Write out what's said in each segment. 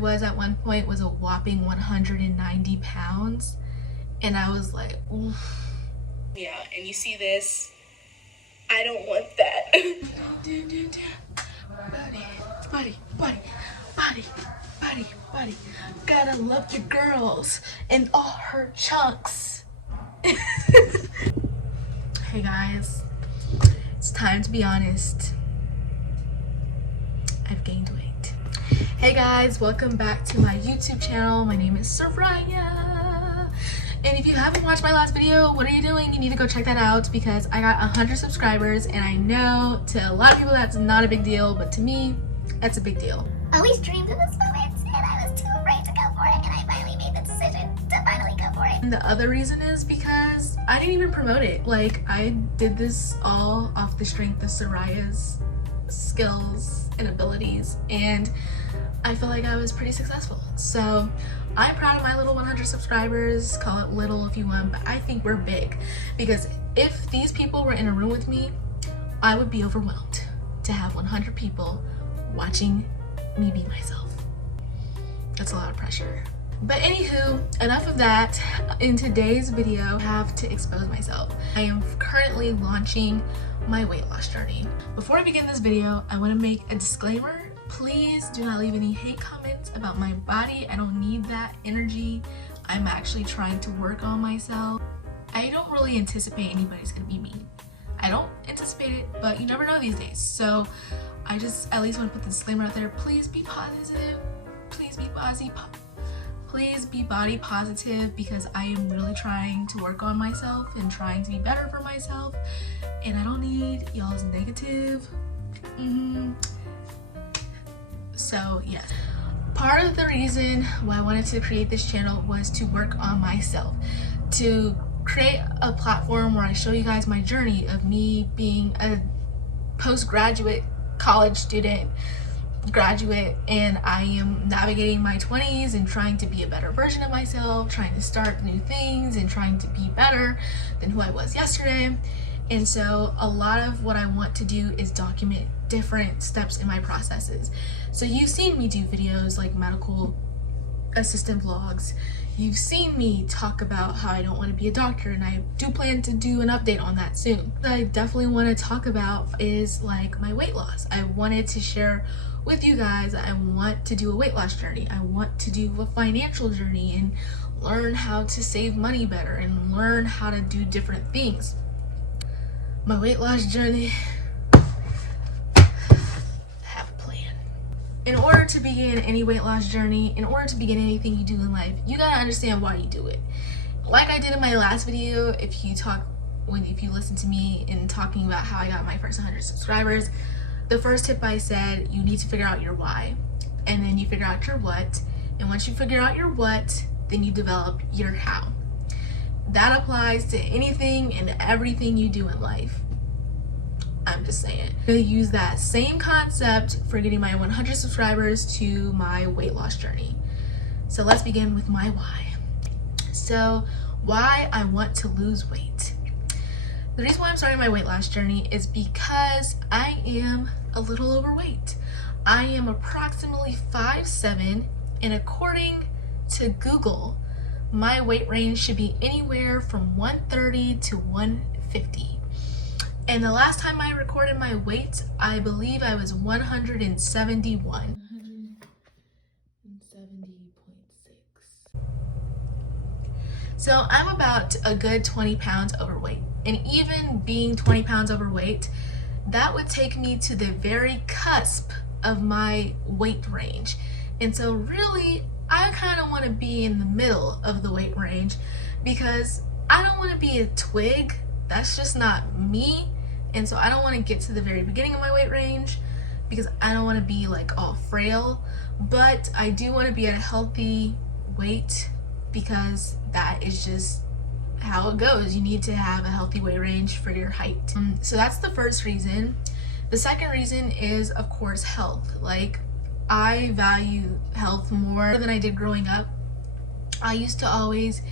was at one point was a whopping 190 pounds. And I was like, oof. Yeah, and you see this, I don't want that. Buddy. Gotta love your girls and all her chunks. Hey guys, it's time to be honest. I've gained weight. Hey guys, welcome back to my YouTube channel. My name is Seriah. And if you haven't watched my last video, what are you doing? You need to go check that out because I got 100 subscribers, and I know to a lot of people that's not a big deal, but to me, that's a big deal. Always dreamed of this moment, and I was too afraid to go for it, and I finally made the decision to finally go for it. And the other reason is because I didn't even promote it. Like, I did this all off the strength of Seriah's skills and abilities, and I feel like I was pretty successful. So I'm proud of my little 100 subscribers. Call it little if you want, but I think we're big, because if these people were in a room with me, I would be overwhelmed to have 100 people watching me be myself. That's a lot of pressure. But anywho, enough of that. In today's video, I have to expose myself. I am currently launching my weight loss journey. Before I begin this video, I want to make a disclaimer. Please do not leave any hate comments about my body. I don't need that energy. I'm actually trying to work on myself. I don't really anticipate anybody's gonna be mean. I don't anticipate it, but you never know these days. So I just at least want to put the disclaimer out there. Please be positive. Please be Please be body positive, because I am really trying to work on myself and trying to be better for myself, and I don't need y'all's negative. So yes, part of the reason why I wanted to create this channel was to work on myself, to create a platform where I show you guys my journey of me being a postgraduate college student, graduate, and I am navigating my 20s and trying to be a better version of myself, trying to start new things and trying to be better than who I was yesterday. And so a lot of what I want to do is document different steps in my processes. So you've seen me do videos like medical assistant vlogs. You've seen me talk about how I don't want to be a doctor, and I do plan to do an update on that soon. What I definitely want to talk about is like my weight loss. I wanted to share with you guys, I want to do a weight loss journey. I want to do a financial journey and learn how to save money better and learn how to do different things. My weight loss journey, have a plan. In order to begin any weight loss journey, in order to begin anything you do in life, you gotta understand why you do it. Like I did in my last video, if you listen to me in talking about how I got my first 100 subscribers, the first tip I said, you need to figure out your why, and then you figure out your what, and once you figure out your what, then you develop your how. That applies to anything and everything you do in life. I'm just saying. I'm gonna use that same concept for getting my 100 subscribers to my weight loss journey. So let's begin with my why. So why I want to lose weight. The reason why I'm starting my weight loss journey is because I am a little overweight. I am approximately 5'7", and according to Google, my weight range should be anywhere from 130 to 150. And the last time I recorded my weight, I believe I was 171. 170.6. So I'm about a good 20 pounds overweight. And even being 20 pounds overweight, that would take me to the very cusp of my weight range. And so really, I kind of want to be in the middle of the weight range, because I don't want to be a twig. That's just not me. And so I don't want to get to the very beginning of my weight range, because I don't want to be like all frail, but I do want to be at a healthy weight, because that is just how it goes. You need to have a healthy weight range for your height. So that's the first reason. The second reason is, of course, health. Like, I value health more than I did growing up. I used to always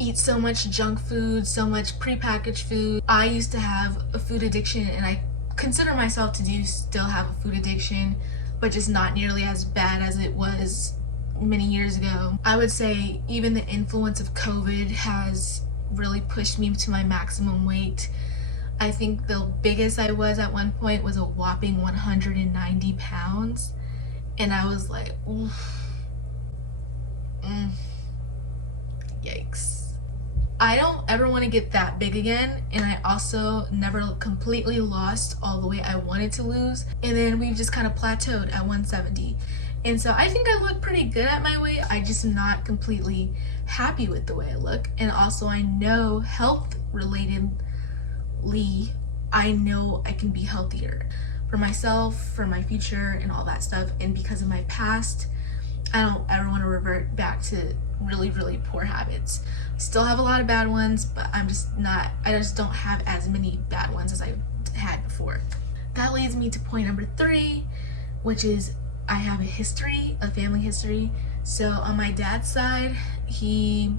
eat so much junk food, so much prepackaged food. I used to have a food addiction, and I consider myself to still have a food addiction, but just not nearly as bad as it was many years ago. I would say even the influence of COVID has really pushed me to my maximum weight. I think the biggest I was at one point was a whopping 190 pounds. And I was like, oof. Yikes. I don't ever want to get that big again, and I also never completely lost all the weight I wanted to lose, and then we've just kind of plateaued at 170. And so I think I look pretty good at my weight. I just am not completely happy with the way I look. And also I know health relatedly, I know I can be healthier for myself, for my future, and all that stuff. And because of my past, I don't ever want to revert back to really poor habits. Still have a lot of bad ones, but I just don't have as many bad ones as I had before. That leads me to point number 3, which is I have a family history. So on my dad's side, he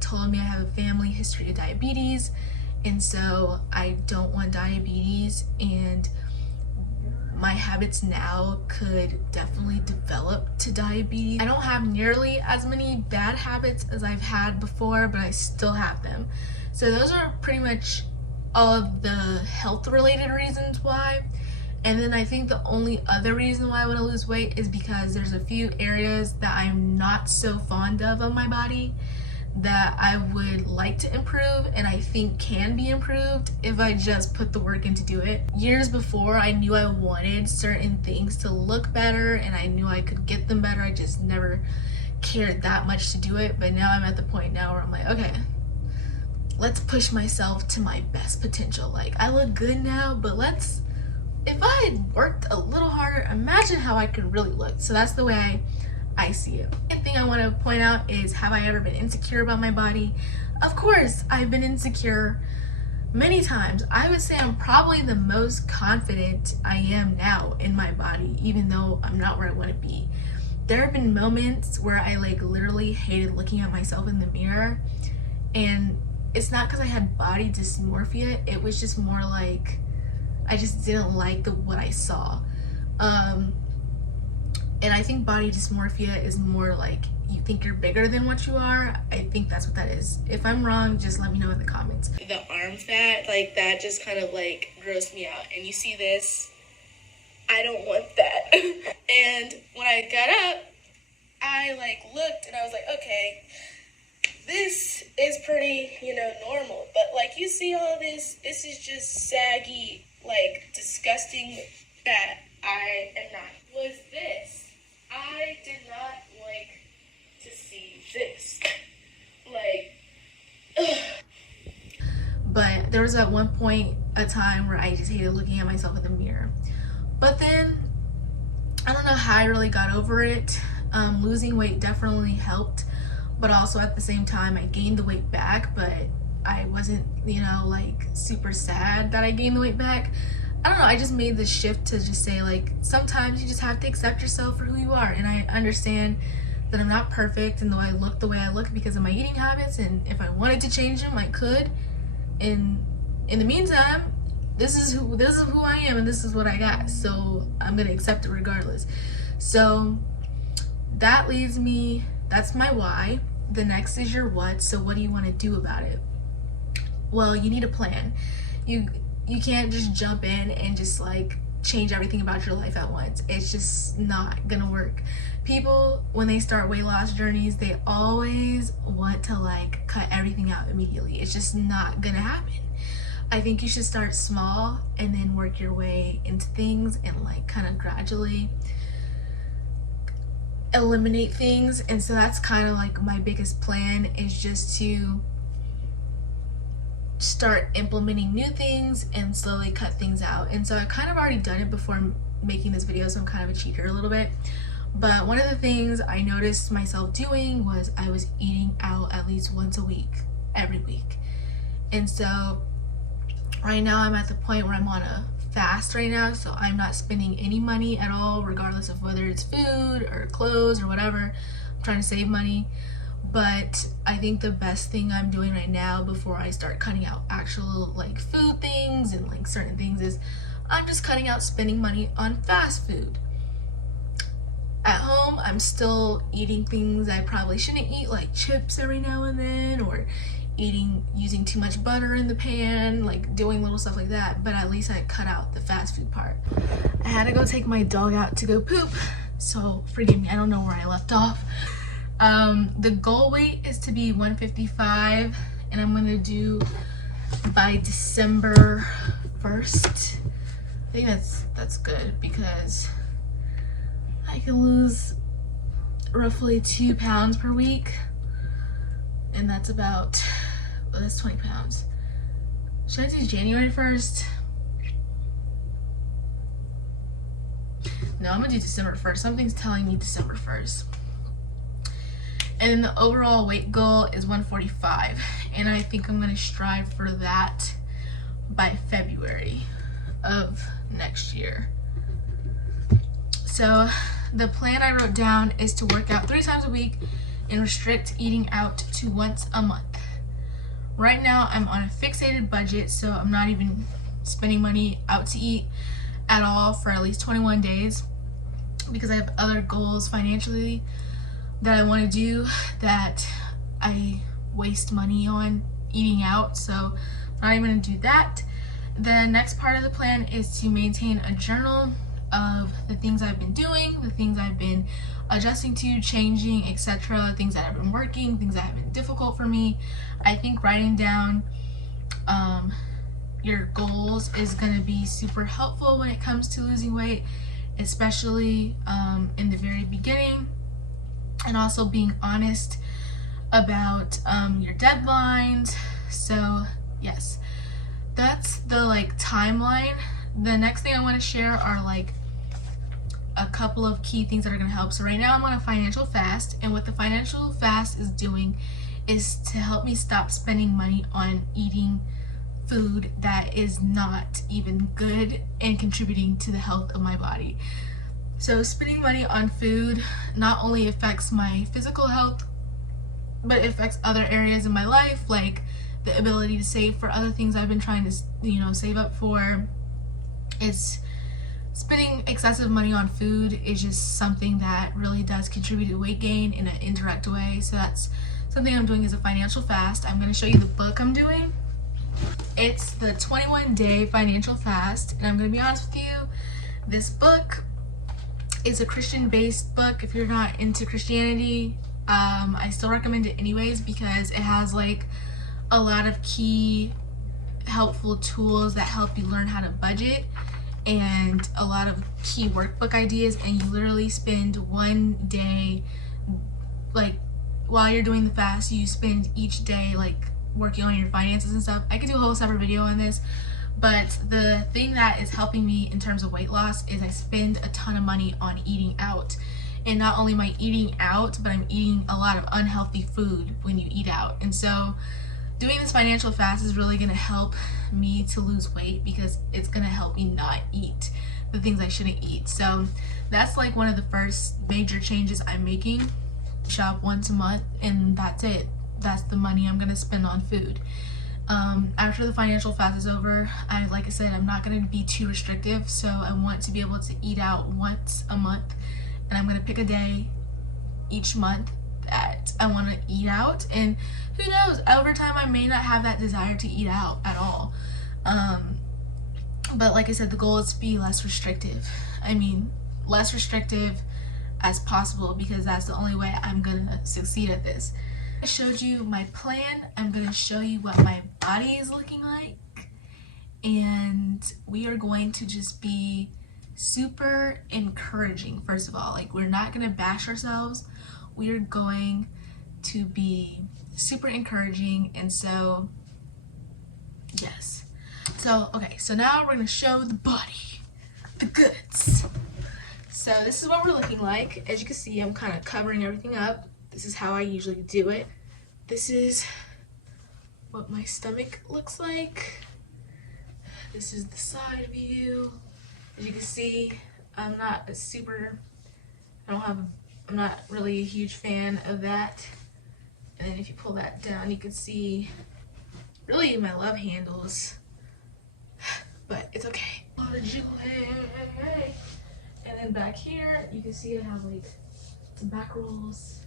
told me I have a family history of diabetes, and so I don't want diabetes, and my habits now could definitely develop to diabetes. I don't have nearly as many bad habits as I've had before, but I still have them. So those are pretty much all of the health related reasons why. And then I think the only other reason why I want to lose weight is because there's a few areas that I'm not so fond of on my body that I would like to improve, and I think can be improved if I just put the work in to do it. Years before, I knew I wanted certain things to look better, and I knew I could get them better. I just never cared that much to do it. But now I'm at the point now where I'm like, okay, let's push myself to my best potential. Like, I look good now, but if I had worked a little harder, imagine how I could really look. So that's the way I see it. Second thing I want to point out is, have I ever been insecure about my body? Of course, I've been insecure many times. I would say I'm probably the most confident I am now in my body, even though I'm not where I want to be. There have been moments where I literally hated looking at myself in the mirror, and it's not because I had body dysmorphia. It was just more like I just didn't like what I saw. And I think body dysmorphia is more like you think you're bigger than what you are. I think that's what that is. If I'm wrong, just let me know in the comments. The arm fat, that just kind of grossed me out. And you see this, I don't want that. And when I got up, I looked and I was like, okay, this is pretty, normal. But you see all this is just saggy, disgusting fat. I am not. Was this? I did not like to see this. Ugh. But there was at one point a time where I just hated looking at myself in the mirror. But then, I don't know how I really got over it. Losing weight definitely helped, but also at the same time I gained the weight back, but I wasn't, super sad that I gained the weight back. I don't know, I just made the shift to just say sometimes you just have to accept yourself for who you are, and I understand that I'm not perfect and though I look the way I look because of my eating habits, and if I wanted to change them I could. And in the meantime, this is who I am, and this is what I got, so I'm gonna accept it regardless. So that leads me, that's my why. The next is your what. So what do you want to do about it? Well, you need a plan. You can't just jump in and just change everything about your life at once. It's just not gonna work. People, when they start weight loss journeys, they always want to cut everything out immediately. It's just not gonna happen. I think you should start small and then work your way into things and kind of gradually eliminate things. And so that's kind of my biggest plan, is just to start implementing new things and slowly cut things out. And so I've kind of already done it before making this video, so I'm kind of a cheater a little bit. But one of the things I noticed myself doing was I was eating out at least once a week, every week. And so right now I'm at the point where I'm on a fast right now, so I'm not spending any money at all, regardless of whether it's food or clothes or whatever. I'm trying to save money. But I think the best thing I'm doing right now before I start cutting out actual food things and certain things is I'm just cutting out spending money on fast food. At home, I'm still eating things I probably shouldn't eat, like chips every now and then, or using too much butter in the pan, like doing little stuff like that, but at least I cut out the fast food part. I had to go take my dog out to go poop, so forgive me, I don't know where I left off. The goal weight is to be 155, and I'm gonna do by December 1st. I think that's good because I can lose roughly 2 pounds per week, and that's about, well, that's 20 pounds. Should I do January 1st? No, I'm gonna do December 1st. Something's telling me December 1st. And then the overall weight goal is 145, and I think I'm gonna strive for that by February of next year. So the plan I wrote down is to work out 3 times a week and restrict eating out to once a month. Right now I'm on a fixated budget, so I'm not even spending money out to eat at all for at least 21 days because I have other goals financially that I want to do that I waste money on eating out, so I'm not even going to do that. The next part of the plan is to maintain a journal of the things I've been doing, the things I've been adjusting to, changing, etc., things that have been working, things that have been difficult for me. I think writing down your goals is going to be super helpful when it comes to losing weight, especially in the very beginning, and also being honest about your deadlines. So yes, that's the timeline. The next thing I want to share are a couple of key things that are going to help. So right now I'm on a financial fast, and what the financial fast is doing is to help me stop spending money on eating food that is not even good and contributing to the health of my body. So spending money on food not only affects my physical health, but it affects other areas in my life, like the ability to save for other things I've been trying to save up for. It's spending excessive money on food is just something that really does contribute to weight gain in an indirect way. So that's something I'm doing as a financial fast. I'm going to show you the book I'm doing. It's the 21-day financial fast, and I'm going to be honest with you, this book is a Christian-based book. If you're not into Christianity, I still recommend it anyways because it has a lot of key helpful tools that help you learn how to budget, and a lot of key workbook ideas, and you literally spend one day, while you're doing the fast, you spend each day working on your finances and stuff. I could do a whole separate video on this, but the thing that is helping me in terms of weight loss is I spend a ton of money on eating out. And not only am I eating out, but I'm eating a lot of unhealthy food when you eat out. And so doing this financial fast is really going to help me to lose weight because it's going to help me not eat the things I shouldn't eat. So that's one of the first major changes I'm making. Shop once a month, and that's it. That's the money I'm going to spend on food. After the financial fast is over, like I said, I'm not going to be too restrictive, so I want to be able to eat out once a month, and I'm going to pick a day each month that I want to eat out, and who knows, over time I may not have that desire to eat out at all. But like I said, the goal is to be less restrictive. I mean, less restrictive as possible, because that's the only way I'm gonna succeed at this. I showed you my plan. I'm gonna show you what my body is looking like, and we are going to just be super encouraging. First of all, we're not gonna bash ourselves. We are going to be super encouraging. And so yes, so okay, so now we're gonna show the body, the goods. So this is what we're looking like. As you can see, I'm kind of covering everything up. This is how I usually do it. This is what my stomach looks like. This is the side view. As you can see, I'm not really a huge fan of that. And then if you pull that down, you can see really my love handles, but it's okay. A lot of jewelry, and And then back here, you can see I have like some back rolls,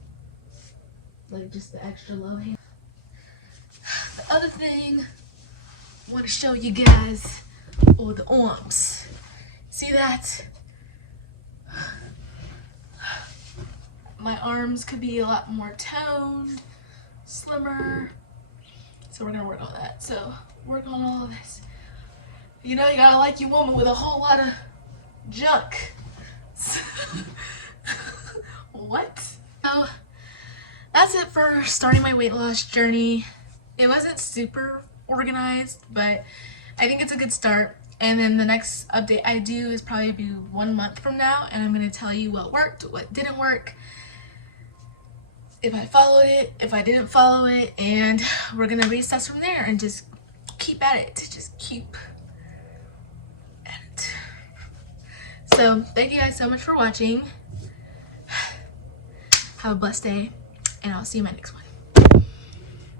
like just the extra low hand. The other thing I want to show you guys are the arms. See that? My arms could be a lot more toned, slimmer. So we're gonna work on that. So work on all of this. You know, you gotta like your woman with a whole lot of junk. What? So that's it for starting my weight loss journey. It wasn't super organized, but I think it's a good start. And then the next update I do is probably be 1 month from now, and I'm gonna tell you what worked, what didn't work, if I followed it, if I didn't follow it, and we're gonna reassess from there and just keep at it, just keep at it. So thank you guys so much for watching. Have a blessed day, and I'll see you in my next one.